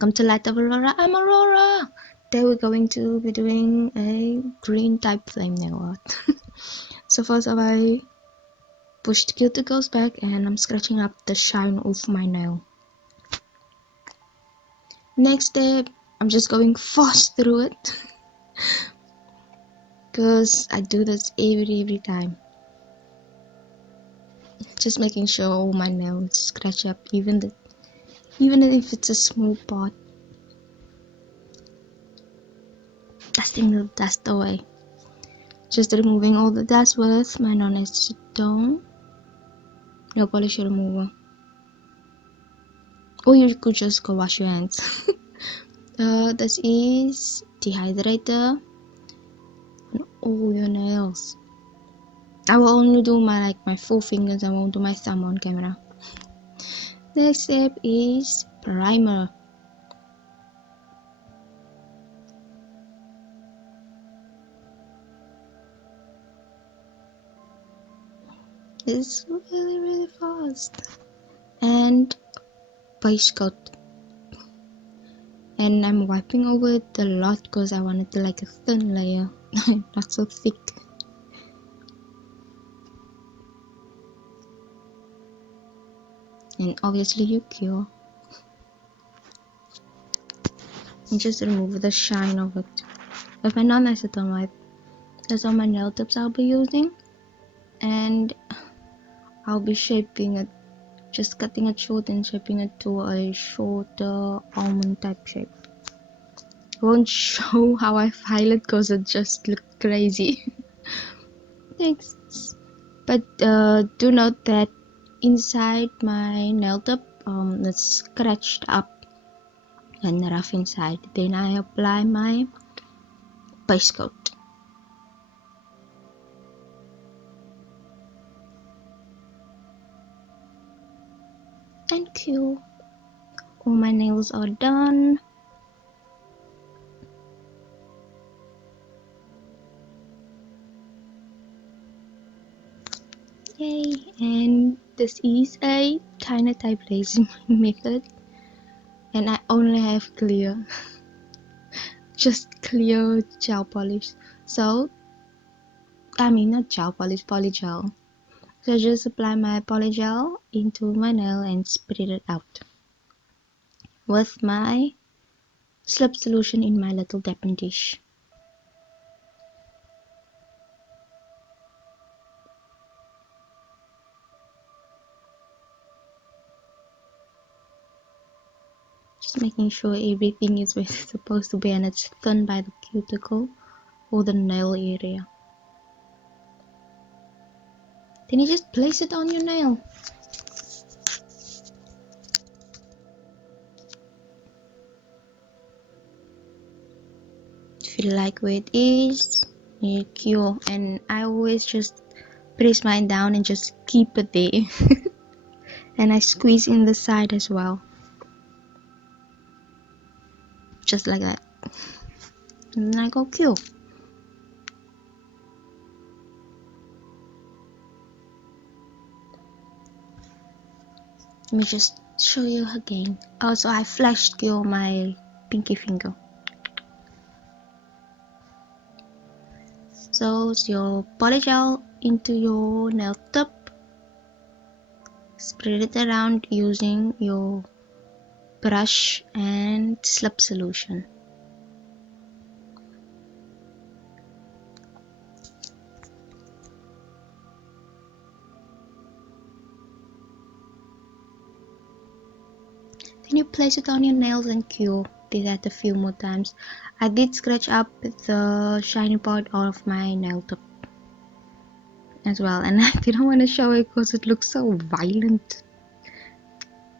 Welcome to Light of Aurora. I'm Aurora. Today we're going to be doing a green type flame nail art. So first off, I pushed the cuticles back and I'm scratching up the shine off my nail. Next step, I'm just going fast through it because I do this every time. Just making sure all my nails scratch up, even if it's a small part. Dusting the dust away. Just removing all the dust with my non-acetone nail polish remover. Or you could just go wash your hands. This is dehydrator on all your nails. I will only do my 4 fingers. I won't do my thumb on camera. Next step is primer. It's really fast. And base coat. And I'm wiping over it a lot because I want it to like a thin layer, not so thick. And obviously you cure. And just remove the shine of it. With my non-acetone wipe, that's all my nail tips I'll be using. And I'll be shaping it, just cutting it short and shaping it to a shorter almond type shape. I won't show how I file it because it just looks crazy. Thanks. But do note that inside my nail tip, it's scratched up and rough inside. Then I apply my base coat. Thank you. All my nails are done. Yay! And this is a kind of type lazy method, and I only have clear, just clear gel polish. So I mean not gel polish, polygel. So I just apply my polygel into my nail and spread it out with my slip solution in my little dapping dish. Just making sure everything is where it's supposed to be and it's thin by the cuticle or the nail area. Then you just place it on your nail. If you like where it is, you cure. And I always just press mine down and just keep it there. And I squeeze in the side as well. Just like that. And then I go cure. Let me just show you again. Also, I flashed cure my pinky finger. So it's your polygel into your nail tip. Spread it around using your brush and slip solution. Then you place it on your nails and cure. Did that a few more times. I did scratch up the shiny part of my nail tip as well, and I didn't want to show it because it looks so violent.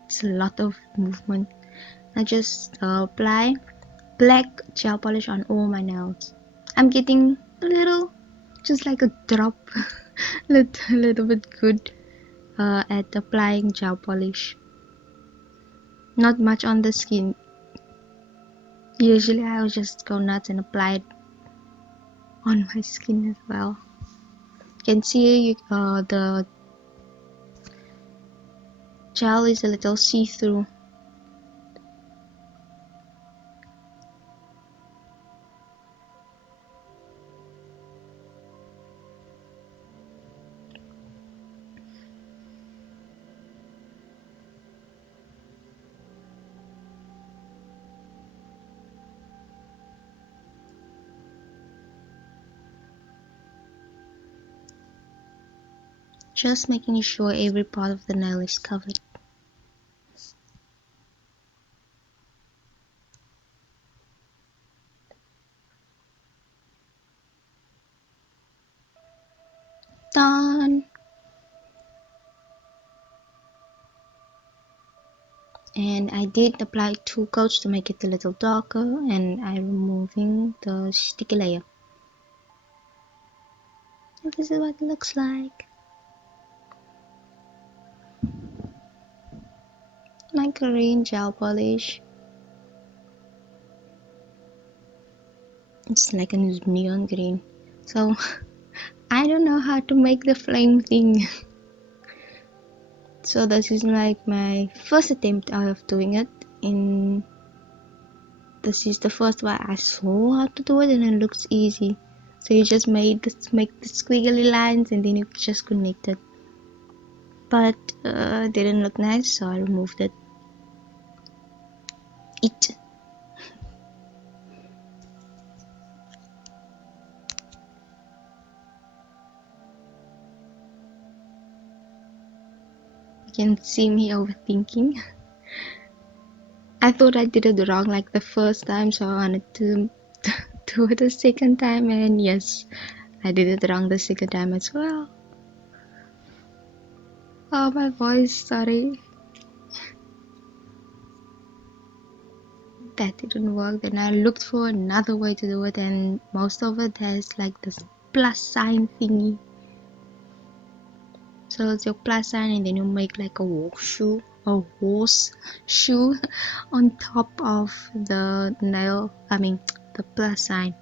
It's a lot of movement. I just apply black gel polish on all my nails. I'm getting a little, just like a drop, little bit good at applying gel polish. Not much on the skin. Usually I'll just go nuts and apply it on my skin as well. You can see the gel is a little see-through. just making sure every part of the nail is covered. Done. And I did apply 2 coats to make it a little darker, and I'm removing the sticky layer. And this is what it looks like. My green gel polish. It's like a neon green. So I don't know how to make the flame thing. So this is like my first attempt out of doing it. In this is the first one I saw how to do it, and it looks easy. So you just make the squiggly lines and then you just connect it. But it didn't look nice, so I removed it. It. You can see me overthinking. I thought I did it wrong like the first time, so I wanted to do it the second time, and yes, I did it wrong the second time as well. Oh, my voice, sorry. That didn't work. Then I looked for another way to do it, and most of it has like this plus sign thingy. So it's your plus sign, and then you make like a horseshoe on top of the nail. I mean, the plus sign.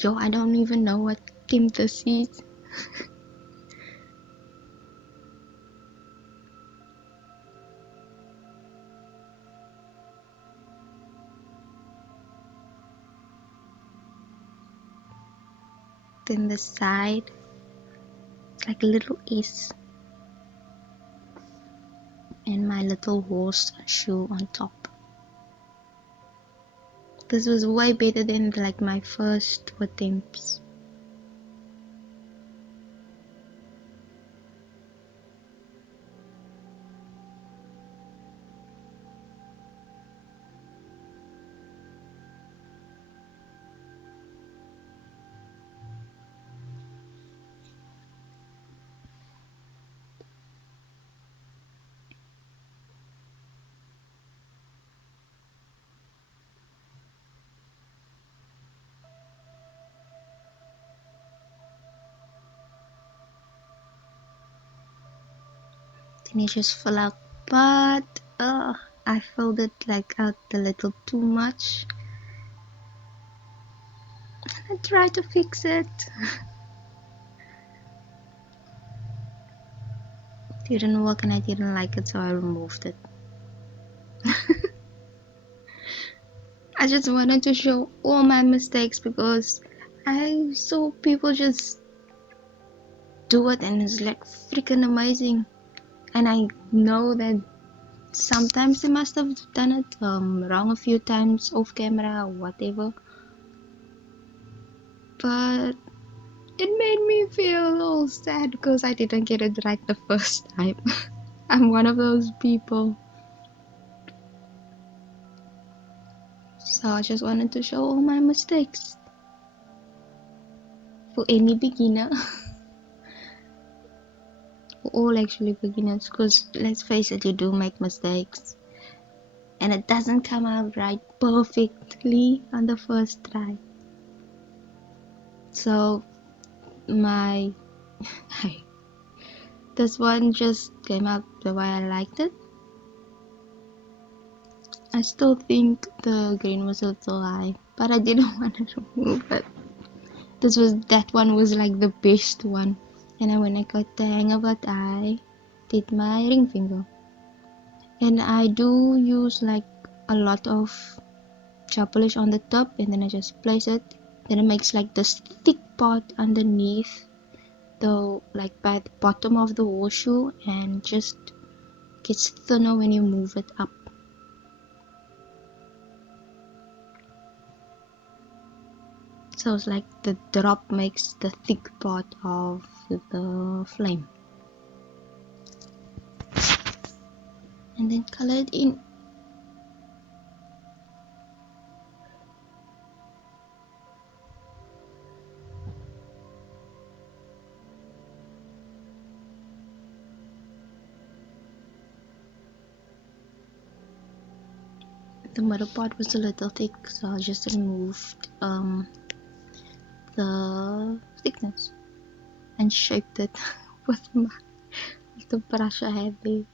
Yo, I don't even know what tint this is. Then the side, like a little S, and my little horseshoe on top. This was way better than like my first attempts. Then you just fill out, but I filled it like out a little too much. I tried to fix it. Didn't work, and I didn't like it, so I removed it. I just wanted to show all my mistakes because I saw people just do it, and it's like freaking amazing. And I know that sometimes they must have done it wrong a few times off camera or whatever, but it made me feel all sad because I didn't get it right the first time. I'm one of those people. So I just wanted to show all my mistakes for any beginner. For all actually beginners, because let's face it, you do make mistakes and it doesn't come out right perfectly on the first try. So my this one just came out the way I liked it. I still think the green was a little high, but I didn't want to remove it. That one was like the best one. And then when I got the hang of it, I did my ring finger. And I do use like a lot of gel polish on the top, and then I just place it. Then it makes like this thick part underneath the like by the bottom of the horseshoe, and just gets thinner when you move it up. So it's like the drop makes the thick part of the flame. And then color it in. The middle part was a little thick, so I just removed the thickness and shaped it with the brush I had there.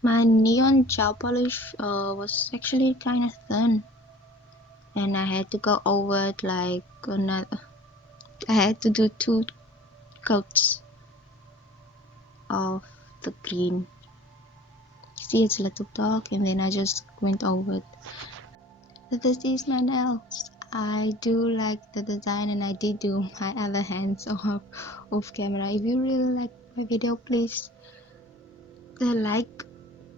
My neon gel polish was actually kind of thin, and I had to go over it like another. I had to do 2 coats of the green. See, it's a little dark, and then I just went over it. This is my nails. I do like the design, and I did do my other hands off camera. If you really like my video, please like,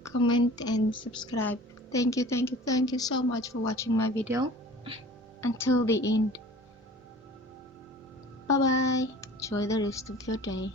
comment, and subscribe. Thank you so much for watching my video until the end. Bye bye. Enjoy the rest of your day.